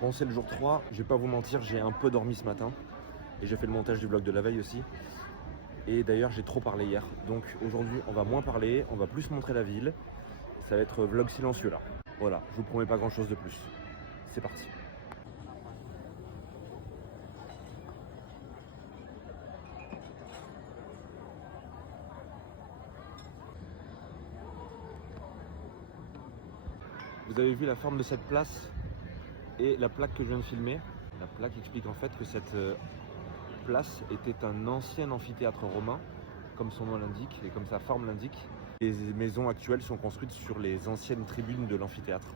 Bon, c'est le jour 3, je vais pas vous mentir, j'ai un peu dormi ce matin. Et j'ai fait le montage du vlog de la veille aussi. Et d'ailleurs, j'ai trop parlé hier. Donc aujourd'hui, on va moins parler, on va plus montrer la ville. Ça va être vlog silencieux là. Voilà, je vous promets pas grand chose de plus. C'est parti. Vous avez vu la forme de cette place et la plaque que je viens de filmer. La plaque explique en fait que cette place était un ancien amphithéâtre romain, comme son nom l'indique et comme sa forme l'indique. Les maisons actuelles sont construites sur les anciennes tribunes de l'amphithéâtre.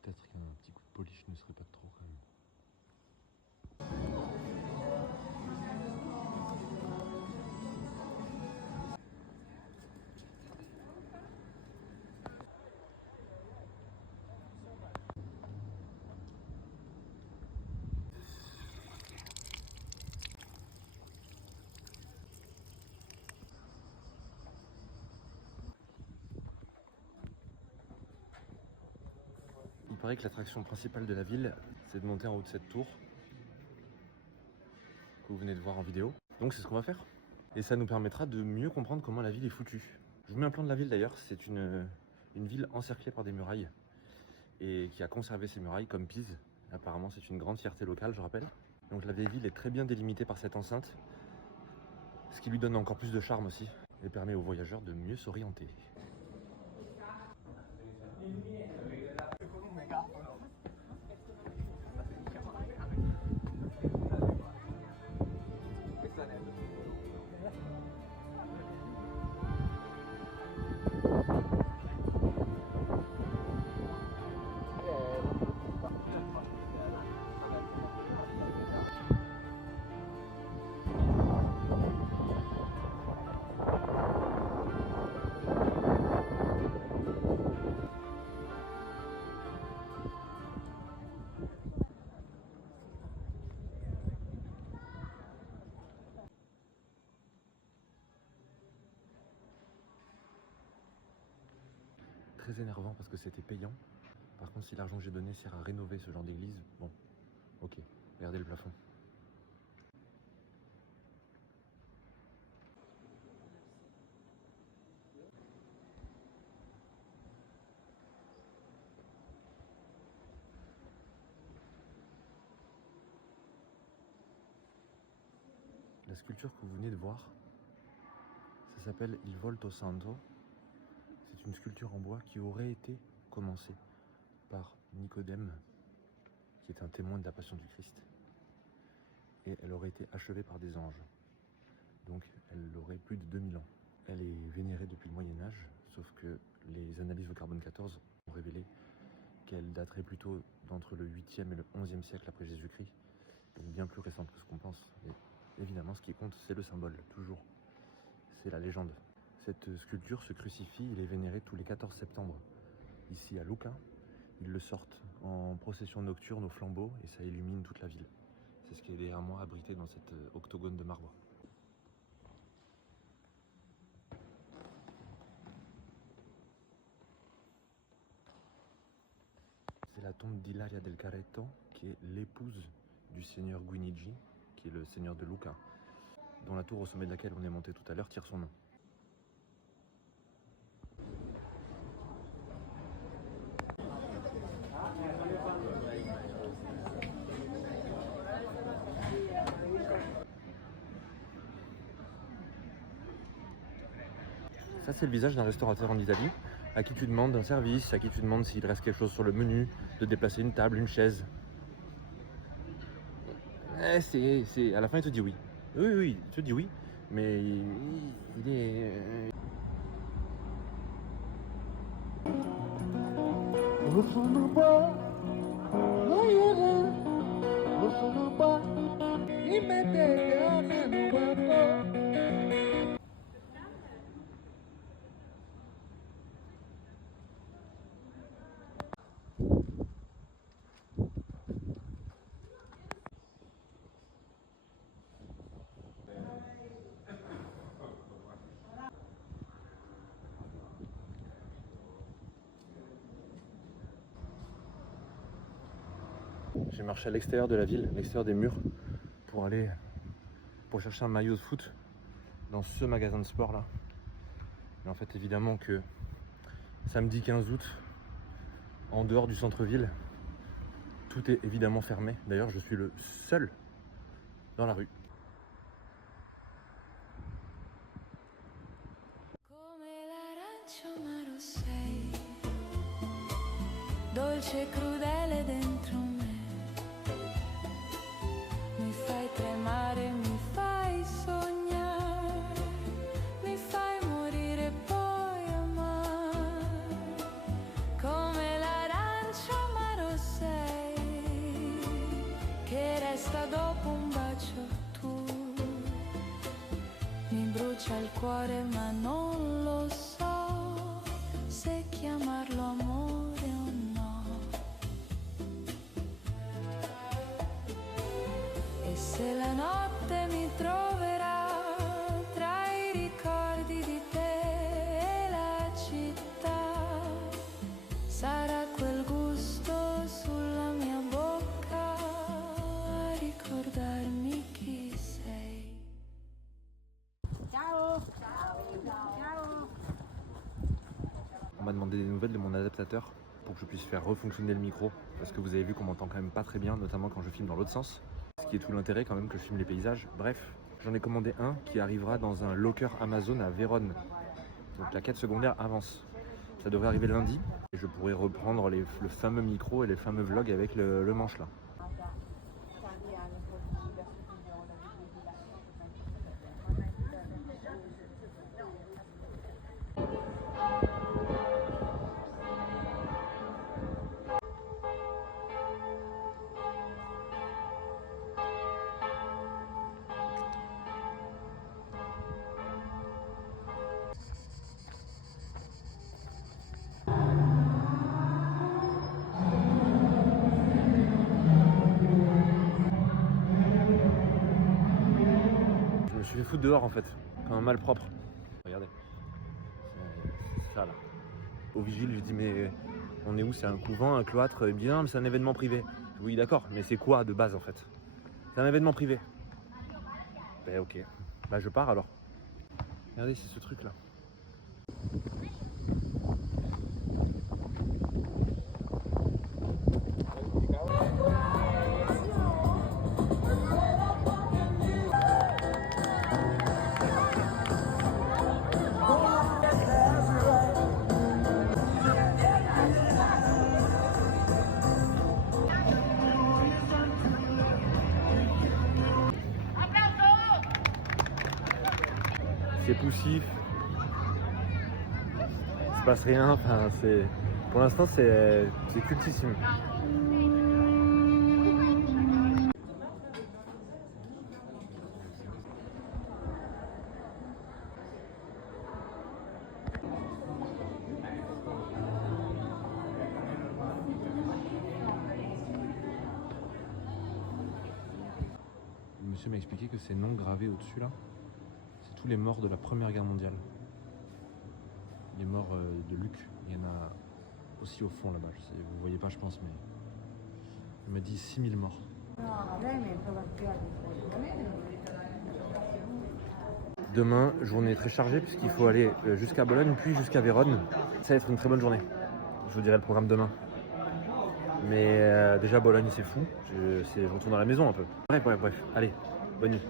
Peut-être qu'un petit coup de polish ne serait pas de trop quand même. Il paraît que l'attraction principale de la ville, c'est de monter en haut de cette tour que vous venez de voir en vidéo. Donc c'est ce qu'on va faire. Et ça nous permettra de mieux comprendre comment la ville est foutue. Je vous mets un plan de la ville d'ailleurs. C'est une ville encerclée par des murailles et qui a conservé ses murailles comme Pise. Apparemment c'est une grande fierté locale, je rappelle. Donc la vieille ville est très bien délimitée par cette enceinte, ce qui lui donne encore plus de charme aussi et permet aux voyageurs de mieux s'orienter. Très énervant parce que c'était payant. Par contre, si l'argent que j'ai donné sert à rénover ce genre d'église, bon, ok, regardez le plafond. La sculpture que vous venez de voir, ça s'appelle Il Volto Santo. C'est une sculpture en bois qui aurait été commencée par Nicodème, qui est un témoin de la passion du Christ. Et elle aurait été achevée par des anges. Donc elle aurait plus de 2000 ans. Elle est vénérée depuis le Moyen-Âge, sauf que les analyses au carbone 14 ont révélé qu'elle daterait plutôt d'entre le 8e et le 11e siècle après Jésus-Christ, donc bien plus récente que ce qu'on pense. Et évidemment, ce qui compte, c'est le symbole, toujours. C'est la légende. Cette sculpture, ce crucifix, il est vénéré tous les 14 septembre, ici à Lucca. Ils le sortent en procession nocturne au flambeau et ça illumine toute la ville. C'est ce qui est derrière moi, abrité dans cette octogone de marbre. C'est la tombe d'Hilaria del Carretto, qui est l'épouse du seigneur Guinigi, qui est le seigneur de Lucca, dont la tour au sommet de laquelle on est monté tout à l'heure tire son nom. Ça, c'est le visage d'un restaurateur en Italie, à qui tu demandes un service, à qui tu demandes s'il reste quelque chose sur le menu, de déplacer une table, une chaise. À la fin, il te dit oui. Oui, oui, il te dit oui, mais il est... J'ai marché à l'extérieur de la ville, à l'extérieur des murs, pour chercher un maillot de foot dans ce magasin de sport là. Mais en fait, évidemment que samedi 15 août, en dehors du centre-ville, tout est évidemment fermé. D'ailleurs, je suis le seul dans la rue. Dolce e crudele dentro me, mi fai tremare, mi fai sognare, mi fai morire e poi amare, come l'arancia amaro sei, che resta dopo un bacio tu, mi brucia il cuore ma non lo so se chiamarlo amore. Se la notte mi troverà tra i ricordi di te e la città, sarà quel gusto sulla mia bocca a ricordarmi chi sei. Ciao. Ciao. On m'a demandé des nouvelles de mon adaptateur pour que je puisse faire refonctionner le micro, parce que vous avez vu qu'on m'entend quand même pas très bien, notamment quand je filme dans l'autre sens. Ce qui est tout l'intérêt quand même que je filme les paysages. Bref, j'en ai commandé un qui arrivera dans un locker Amazon à Vérone. Donc la quête secondaire avance. Ça devrait arriver lundi et je pourrai reprendre le fameux micro et les fameux vlogs avec le manche là. Je me suis fait foutre dehors en fait, comme un malpropre. Regardez, c'est ça là. Au vigile, j'ai dit mais on est où? C'est un couvent, un cloître? Eh bien, c'est un événement privé. Oui d'accord, mais c'est quoi de base en fait? C'est un événement privé. Ben ok, bah je pars alors. Regardez, c'est ce truc là. C'est poussif, il se passe rien, enfin c'est. Pour l'instant c'est cultissime. Le monsieur m'a expliqué que ces noms gravés au-dessus là, c'est tous les morts de la Première Guerre mondiale. Les morts de Luc, il y en a aussi au fond là-bas. Vous voyez pas je pense, mais il m'a dit 6000 morts. Demain, journée très chargée puisqu'il faut aller jusqu'à Bologne puis jusqu'à Vérone. Ça va être une très bonne journée. Je vous dirai le programme demain. Mais déjà Bologne c'est fou, je retourne à la maison un peu. Bref, allez, bonne nuit.